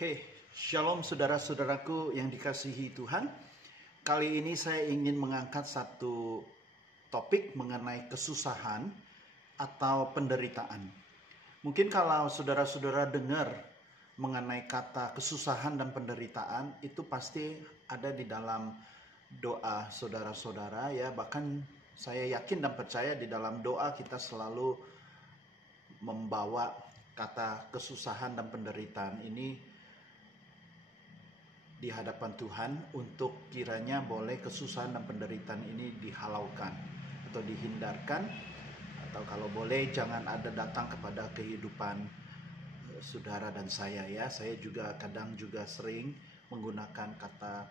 Oke, Shalom saudara-saudaraku yang dikasihi Tuhan. Kali ini saya ingin mengangkat satu topik mengenai kesusahan atau penderitaan. Mungkin kalau saudara-saudara dengar mengenai kata kesusahan dan penderitaan, itu pasti ada di dalam doa saudara-saudara ya. Bahkan saya yakin dan percaya di dalam doa kita selalu membawa kata kesusahan dan penderitaan ini di hadapan Tuhan untuk kiranya boleh kesusahan dan penderitaan ini dihalaukan atau dihindarkan, atau kalau boleh jangan ada datang kepada kehidupan saudara dan saya ya. Saya juga kadang juga sering menggunakan kata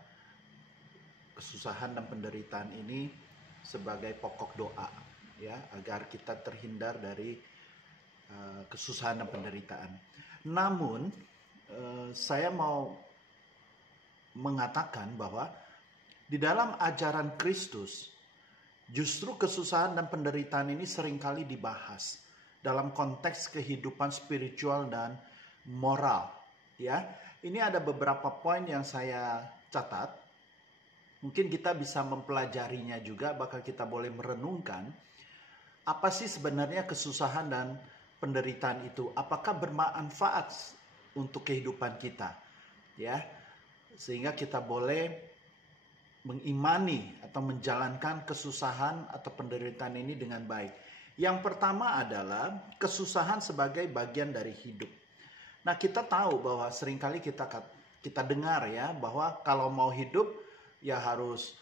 kesusahan dan penderitaan ini sebagai pokok doa ya, agar kita terhindar dari kesusahan dan penderitaan. Namun saya mau mengatakan bahwa di dalam ajaran Kristus justru kesusahan dan penderitaan ini seringkali dibahas dalam konteks kehidupan spiritual dan moral ya. Ini ada beberapa poin yang saya catat. Mungkin kita bisa mempelajarinya juga, bahkan kita boleh merenungkan apa sih sebenarnya kesusahan dan penderitaan itu, apakah bermanfaat untuk kehidupan kita ya, sehingga kita boleh mengimani atau menjalankan kesusahan atau penderitaan ini dengan baik. Yang pertama adalah kesusahan sebagai bagian dari hidup. Nah, kita tahu bahwa seringkali kita dengar ya, bahwa kalau mau hidup ya harus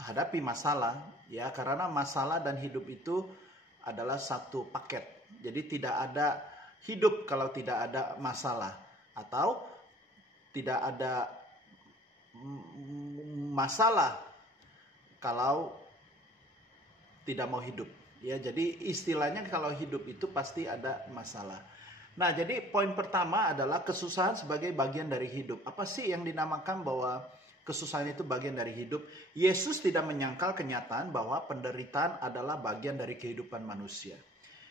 hadapi masalah ya, karena masalah dan hidup itu adalah satu paket. Jadi tidak ada hidup kalau tidak ada masalah, atau tidak ada masalah kalau tidak mau hidup ya. Jadi istilahnya kalau hidup itu pasti ada masalah. Nah, jadi poin pertama adalah kesusahan sebagai bagian dari hidup. Apa sih yang dinamakan bahwa kesusahan itu bagian dari hidup? Yesus tidak menyangkal kenyataan bahwa penderitaan adalah bagian dari kehidupan manusia.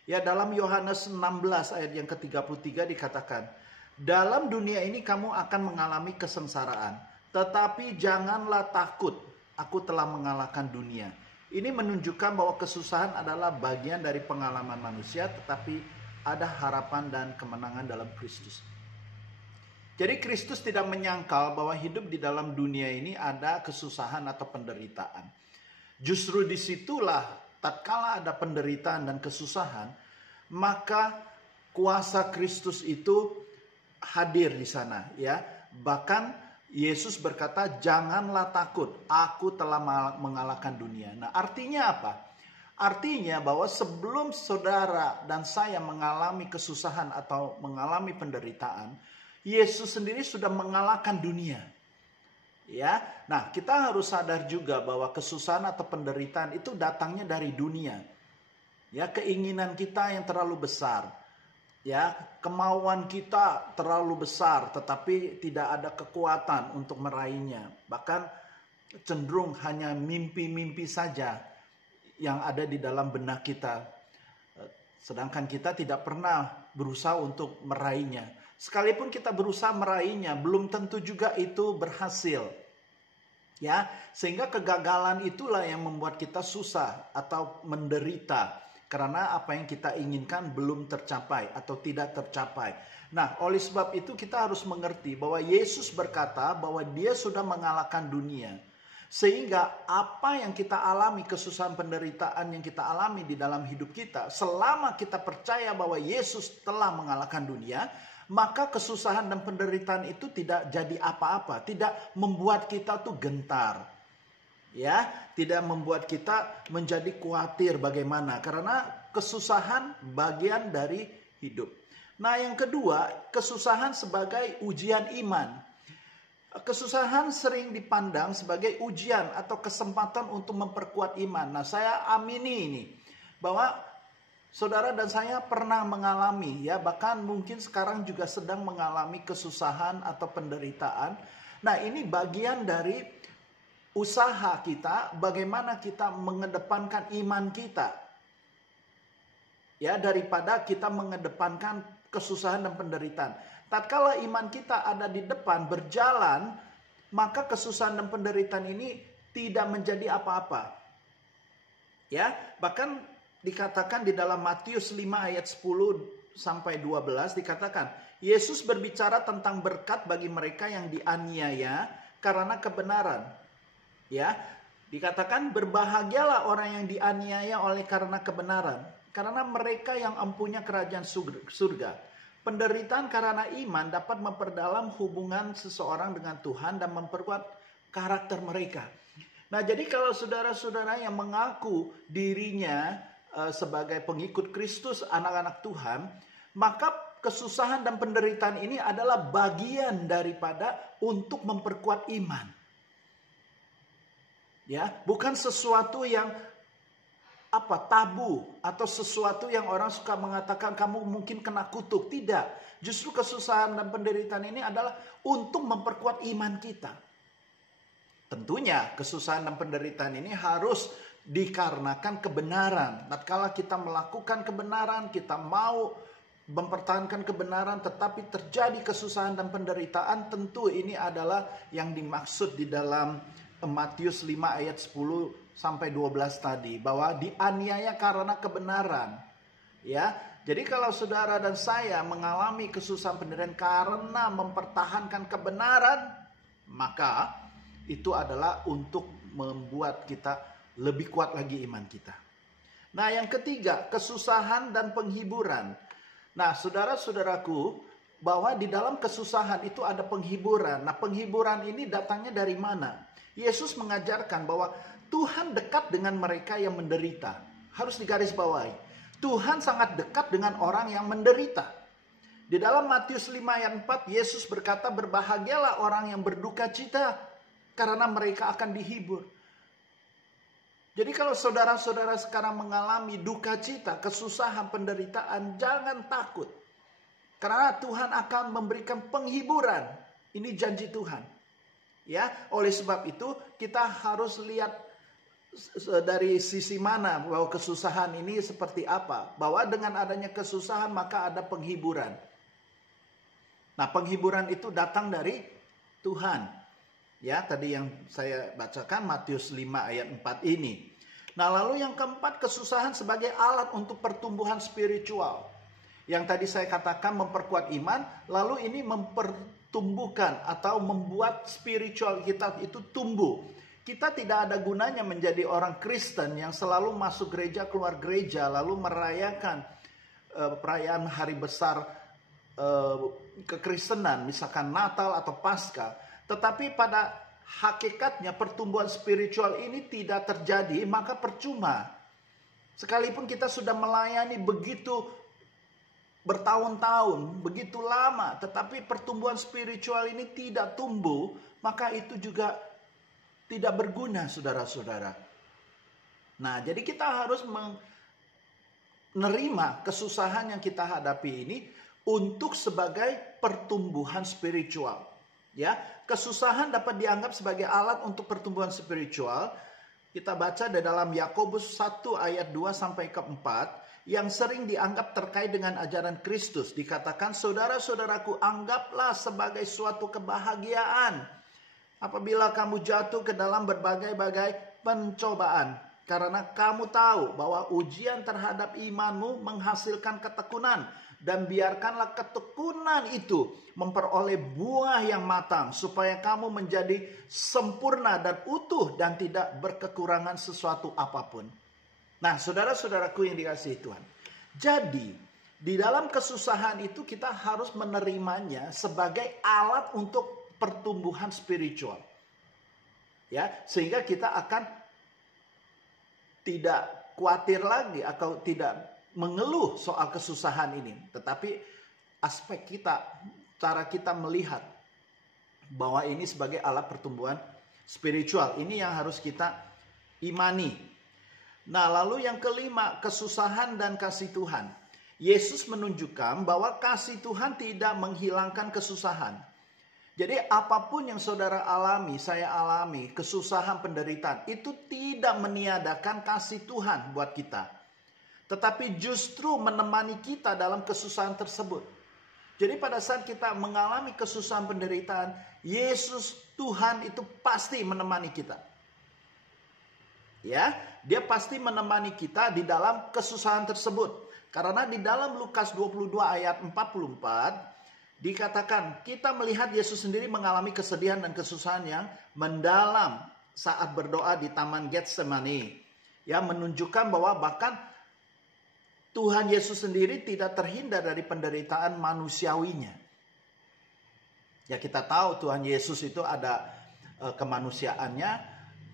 Ya, dalam Yohanes 16 ayat yang ke-33 dikatakan, "Dalam dunia ini kamu akan mengalami kesengsaraan, tetapi janganlah takut, aku telah mengalahkan dunia." Ini menunjukkan bahwa kesusahan adalah bagian dari pengalaman manusia, tetapi ada harapan dan kemenangan dalam Kristus. Jadi Kristus tidak menyangkal bahwa hidup di dalam dunia ini ada kesusahan atau penderitaan. Justru disitulah tatkala ada penderitaan dan kesusahan, maka kuasa Kristus itu hadir di sana ya. Bahkan Yesus berkata, "Janganlah takut, aku telah mengalahkan dunia." Nah, artinya apa? Artinya bahwa sebelum saudara dan saya mengalami kesusahan atau mengalami penderitaan, Yesus sendiri sudah mengalahkan dunia. Ya. Nah, kita harus sadar juga bahwa kesusahan atau penderitaan itu datangnya dari dunia. Ya, keinginan kita yang terlalu besar. Ya, kemauan kita terlalu besar tetapi tidak ada kekuatan untuk meraihnya. Bahkan cenderung hanya mimpi-mimpi saja yang ada di dalam benak kita. Sedangkan kita tidak pernah berusaha untuk meraihnya. Sekalipun kita berusaha meraihnya, belum tentu juga itu berhasil. Ya, sehingga kegagalan itulah yang membuat kita susah atau menderita. Karena apa yang kita inginkan belum tercapai atau tidak tercapai. Nah, oleh sebab itu kita harus mengerti bahwa Yesus berkata bahwa dia sudah mengalahkan dunia. Sehingga apa yang kita alami, kesusahan penderitaan yang kita alami di dalam hidup kita, selama kita percaya bahwa Yesus telah mengalahkan dunia, maka kesusahan dan penderitaan itu tidak jadi apa-apa, tidak membuat kita tuh gentar. Ya, tidak membuat kita menjadi khawatir bagaimana, karena kesusahan bagian dari hidup. Nah, yang kedua, kesusahan sebagai ujian iman. Kesusahan sering dipandang sebagai ujian atau kesempatan untuk memperkuat iman. Nah, saya amini ini bahwa saudara dan saya pernah mengalami ya, bahkan mungkin sekarang juga sedang mengalami kesusahan atau penderitaan. Nah, ini bagian dari usaha kita, bagaimana kita mengedepankan iman kita. Ya, daripada kita mengedepankan kesusahan dan penderitaan. Tatkala iman kita ada di depan berjalan, maka kesusahan dan penderitaan ini tidak menjadi apa-apa. Ya, bahkan dikatakan di dalam Matius 5 ayat 10 sampai 12 dikatakan, Yesus berbicara tentang berkat bagi mereka yang dianiaya karena kebenaran. Ya, dikatakan berbahagialah orang yang dianiaya oleh karena kebenaran, karena mereka yang empunya kerajaan surga. Penderitaan karena iman dapat memperdalam hubungan seseorang dengan Tuhan dan memperkuat karakter mereka. Nah, jadi kalau saudara-saudara yang mengaku dirinya sebagai pengikut Kristus, anak-anak Tuhan, maka kesusahan dan penderitaan ini adalah bagian daripada untuk memperkuat iman. Ya, bukan sesuatu yang tabu atau sesuatu yang orang suka mengatakan kamu mungkin kena kutuk. Tidak. Justru kesusahan dan penderitaan ini adalah untuk memperkuat iman kita. Tentunya kesusahan dan penderitaan ini harus dikarenakan kebenaran. Tatkala kita melakukan kebenaran, kita mau mempertahankan kebenaran, tetapi terjadi kesusahan dan penderitaan, tentu ini adalah yang dimaksud di dalam Matius 5 ayat 10 sampai 12 tadi, bahwa dianiaya karena kebenaran. Ya, jadi kalau saudara dan saya mengalami kesusahan penderitaan karena mempertahankan kebenaran, maka itu adalah untuk membuat kita lebih kuat lagi iman kita. Nah, yang ketiga, kesusahan dan penghiburan. Nah, saudara-saudaraku, bahwa di dalam kesusahan itu ada penghiburan. Nah, penghiburan ini datangnya dari mana? Yesus mengajarkan bahwa Tuhan dekat dengan mereka yang menderita. Harus digarisbawahi. Tuhan sangat dekat dengan orang yang menderita. Di dalam Matius 5 ayat 4, Yesus berkata, berbahagialah orang yang berduka cita, karena mereka akan dihibur. Jadi kalau saudara-saudara sekarang mengalami duka cita, kesusahan, penderitaan, jangan takut. Karena Tuhan akan memberikan penghiburan. Ini janji Tuhan. Ya, oleh sebab itu kita harus lihat dari sisi mana bahwa kesusahan ini seperti apa. Bahwa dengan adanya kesusahan maka ada penghiburan. Nah, penghiburan itu datang dari Tuhan. Ya, tadi yang saya bacakan Matius 5 ayat 4 ini. Nah, lalu yang keempat, kesusahan sebagai alat untuk pertumbuhan spiritual. Yang tadi saya katakan memperkuat iman, lalu ini mempertumbuhkan atau membuat spiritual kita itu tumbuh. Kita tidak ada gunanya menjadi orang Kristen yang selalu masuk gereja, keluar gereja, lalu merayakan perayaan hari besar kekristenan, misalkan Natal atau Paskah. Tetapi pada hakikatnya pertumbuhan spiritual ini tidak terjadi, maka percuma. Sekalipun kita sudah melayani begitu bertahun-tahun, begitu lama, tetapi pertumbuhan spiritual ini tidak tumbuh, maka itu juga tidak berguna, saudara-saudara. Nah, jadi kita harus menerima kesusahan yang kita hadapi ini untuk sebagai pertumbuhan spiritual. Ya, kesusahan dapat dianggap sebagai alat untuk pertumbuhan spiritual. Kita baca di dalam Yakobus 1 ayat 2 sampai ke 4 yang sering dianggap terkait dengan ajaran Kristus. Dikatakan, saudara-saudaraku, anggaplah sebagai suatu kebahagiaan apabila kamu jatuh ke dalam berbagai-bagai pencobaan, karena kamu tahu bahwa ujian terhadap imanmu menghasilkan ketekunan. Dan biarkanlah ketekunan itu memperoleh buah yang matang, supaya kamu menjadi sempurna dan utuh dan tidak berkekurangan sesuatu apapun. Nah, saudara-saudaraku yang dikasihi Tuhan. Jadi, di dalam kesusahan itu kita harus menerimanya sebagai alat untuk pertumbuhan spiritual. Ya, sehingga kita akan tidak khawatir lagi atau tidak mengeluh soal kesusahan ini. Tetapi aspek kita, cara kita melihat bahwa ini sebagai alat pertumbuhan spiritual. Ini yang harus kita imani. Nah, lalu yang kelima, kesusahan dan kasih Tuhan. Yesus menunjukkan bahwa kasih Tuhan tidak menghilangkan kesusahan. Jadi apapun yang saudara alami, saya alami, kesusahan, penderitaan, itu tidak meniadakan kasih Tuhan buat kita. Tetapi justru menemani kita dalam kesusahan tersebut. Jadi pada saat kita mengalami kesusahan penderitaan, Yesus Tuhan itu pasti menemani kita. Ya, dia pasti menemani kita di dalam kesusahan tersebut. Karena di dalam Lukas 22 ayat 44 dikatakan kita melihat Yesus sendiri mengalami kesedihan dan kesusahan yang mendalam saat berdoa di Taman Getsemani. Ya, menunjukkan bahwa bahkan Tuhan Yesus sendiri tidak terhindar dari penderitaan manusiawinya. Ya, kita tahu Tuhan Yesus itu ada kemanusiaannya,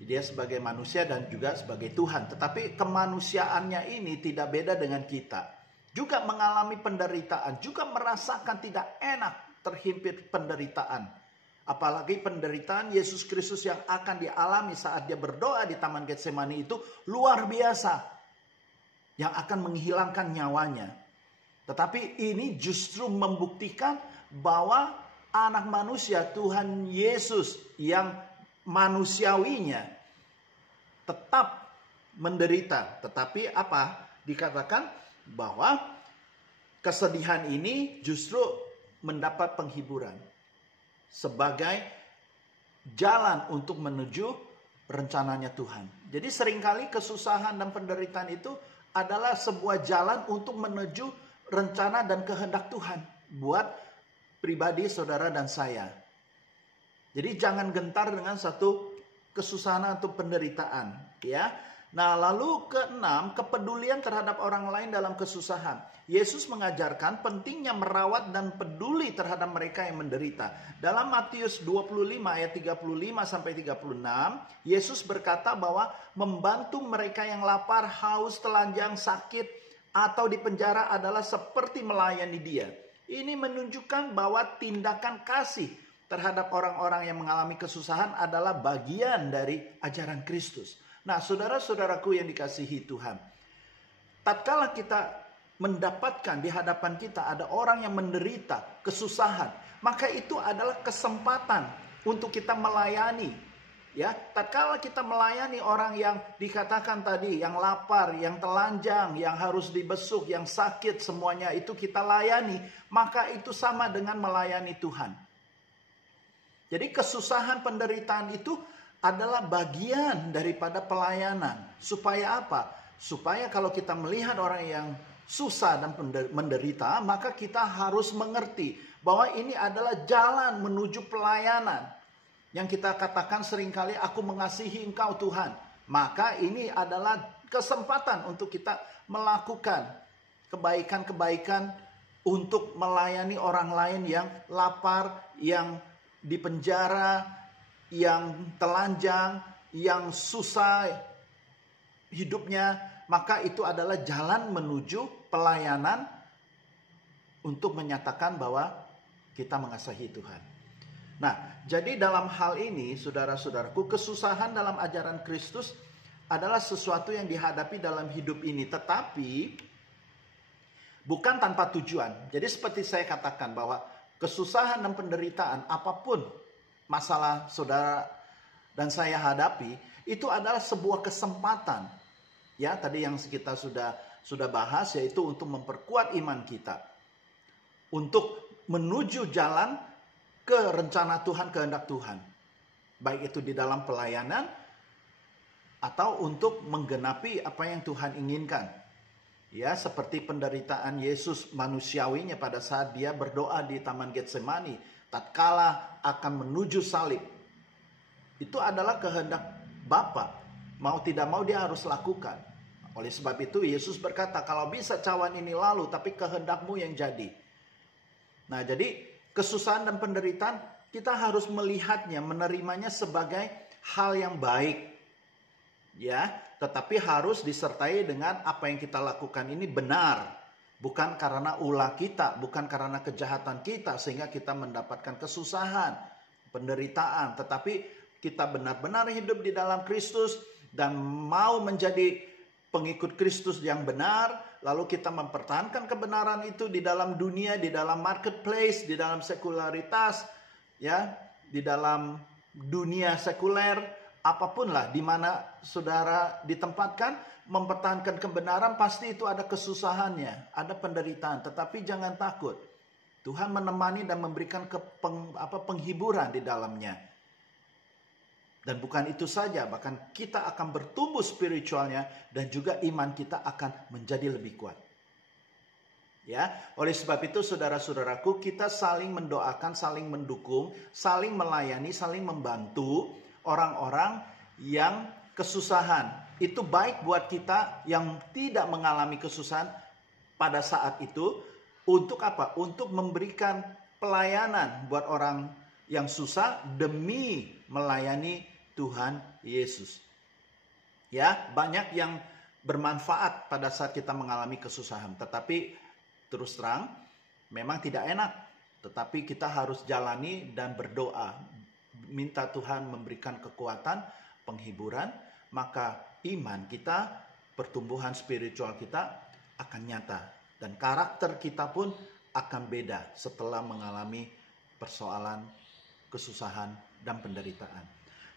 dia sebagai manusia dan juga sebagai Tuhan. Tetapi kemanusiaannya ini tidak beda dengan kita. Juga mengalami penderitaan, juga merasakan tidak enak terhimpit penderitaan. Apalagi penderitaan Yesus Kristus yang akan dialami saat dia berdoa di Taman Getsemani itu luar biasa. Yang akan menghilangkan nyawanya. Tetapi ini justru membuktikan bahwa anak manusia Tuhan Yesus yang manusiawinya tetap menderita. Tetapi apa? Dikatakan bahwa kesedihan ini justru mendapat penghiburan. Sebagai jalan untuk menuju rencananya Tuhan. Jadi seringkali kesusahan dan penderitaan itu adalah sebuah jalan untuk menuju rencana dan kehendak Tuhan buat pribadi saudara dan saya. Jadi jangan gentar dengan satu kesusahan atau penderitaan, ya. Nah, lalu keenam, kepedulian terhadap orang lain dalam kesusahan. Yesus mengajarkan pentingnya merawat dan peduli terhadap mereka yang menderita. Dalam Matius 25 ayat 35 sampai 36, Yesus berkata bahwa membantu mereka yang lapar, haus, telanjang, sakit, atau di penjara adalah seperti melayani dia. Ini menunjukkan bahwa tindakan kasih terhadap orang-orang yang mengalami kesusahan adalah bagian dari ajaran Kristus. Nah, saudara-saudaraku yang dikasihi Tuhan, tatkala kita mendapatkan di hadapan kita ada orang yang menderita kesusahan, maka itu adalah kesempatan untuk kita melayani. Ya, tatkala kita melayani orang yang dikatakan tadi, yang lapar, yang telanjang, yang harus dibesuk, yang sakit, semuanya itu kita layani, maka itu sama dengan melayani Tuhan. Jadi kesusahan penderitaan itu adalah bagian daripada pelayanan. Supaya apa? Supaya kalau kita melihat orang yang susah dan menderita, maka kita harus mengerti bahwa ini adalah jalan menuju pelayanan. Yang kita katakan seringkali, aku mengasihi Engkau Tuhan. Maka ini adalah kesempatan untuk kita melakukan kebaikan-kebaikan untuk melayani orang lain yang lapar, yang di penjara, yang telanjang, yang susah hidupnya. Maka itu adalah jalan menuju pelayanan untuk menyatakan bahwa kita mengasihi Tuhan. Nah, jadi dalam hal ini, saudara-saudaraku, kesusahan dalam ajaran Kristus adalah sesuatu yang dihadapi dalam hidup ini. Tetapi bukan tanpa tujuan. Jadi seperti saya katakan bahwa kesusahan dan penderitaan, apapun masalah saudara dan saya hadapi, itu adalah sebuah kesempatan. Ya, tadi yang kita sudah bahas, yaitu untuk memperkuat iman kita. Untuk menuju jalan ke rencana Tuhan, kehendak Tuhan. Baik itu di dalam pelayanan, atau untuk menggenapi apa yang Tuhan inginkan. Ya, seperti penderitaan Yesus manusiawinya pada saat dia berdoa di Taman Getsemani, tatkala akan menuju salib. Itu adalah kehendak Bapa. Mau tidak mau dia harus lakukan. Oleh sebab itu Yesus berkata, kalau bisa cawan ini lalu, tapi kehendakmu yang jadi. Nah, jadi kesusahan dan penderitaan kita harus melihatnya, menerimanya sebagai hal yang baik. Ya, tetapi harus disertai dengan apa yang kita lakukan ini benar. Bukan karena ulah kita, bukan karena kejahatan kita sehingga kita mendapatkan kesusahan, penderitaan. Tetapi kita benar-benar hidup di dalam Kristus dan mau menjadi pengikut Kristus yang benar, lalu kita mempertahankan kebenaran itu di dalam dunia, di dalam marketplace, di dalam sekularitas, ya, di dalam dunia sekuler, apapun lah di mana saudara ditempatkan, mempertahankan kebenaran pasti itu ada kesusahannya, ada penderitaan, tetapi jangan takut. Tuhan menemani dan memberikan penghiburan di dalamnya. Dan bukan itu saja, bahkan kita akan bertumbuh spiritualnya dan juga iman kita akan menjadi lebih kuat. Ya, oleh sebab itu saudara-saudaraku, kita saling mendoakan, saling mendukung, saling melayani, saling membantu orang-orang yang kesusahan. Itu baik buat kita yang tidak mengalami kesusahan pada saat itu. Untuk apa? Untuk memberikan pelayanan buat orang yang susah demi melayani Tuhan Yesus. Ya, banyak yang bermanfaat pada saat kita mengalami kesusahan. Tetapi terus terang, memang tidak enak. Tetapi kita harus jalani dan berdoa. Minta Tuhan memberikan kekuatan, penghiburan. Maka iman kita, pertumbuhan spiritual kita akan nyata. Dan karakter kita pun akan beda setelah mengalami persoalan, kesusahan, dan penderitaan.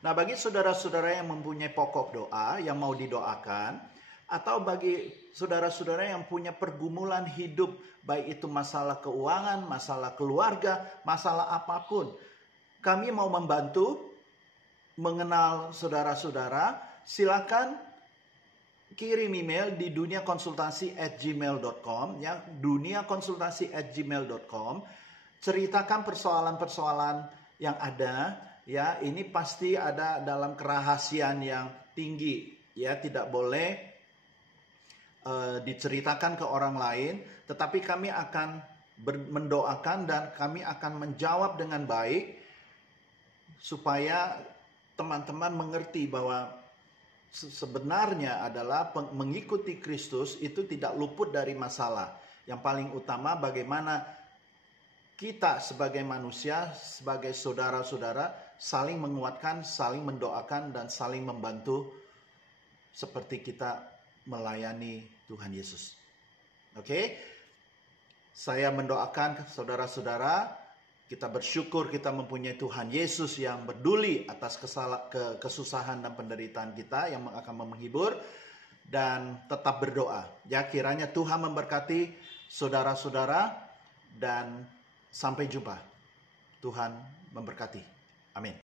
Nah, bagi saudara-saudara yang mempunyai pokok doa yang mau didoakan, atau bagi saudara-saudara yang punya pergumulan hidup, baik itu masalah keuangan, masalah keluarga, masalah apapun, kami mau membantu mengenal saudara-saudara. Silakan kirim email di duniakonsultasi@gmail.com, ya, duniakonsultasi@gmail.com. Ceritakan persoalan-persoalan yang ada, ya. Ini pasti ada dalam kerahasiaan yang tinggi, ya, tidak boleh diceritakan ke orang lain, tetapi kami akan mendoakan dan kami akan menjawab dengan baik supaya teman-teman mengerti bahwa sebenarnya adalah mengikuti Kristus itu tidak luput dari masalah. Yang paling utama bagaimana kita sebagai manusia, sebagai saudara-saudara saling menguatkan, saling mendoakan, dan saling membantu seperti kita melayani Tuhan Yesus. Oke? Saya mendoakan saudara-saudara, kita bersyukur kita mempunyai Tuhan Yesus yang peduli atas kesusahan dan penderitaan kita, yang akan menghibur, dan tetap berdoa. Ya, kiranya Tuhan memberkati saudara-saudara dan sampai jumpa. Tuhan memberkati. Amin.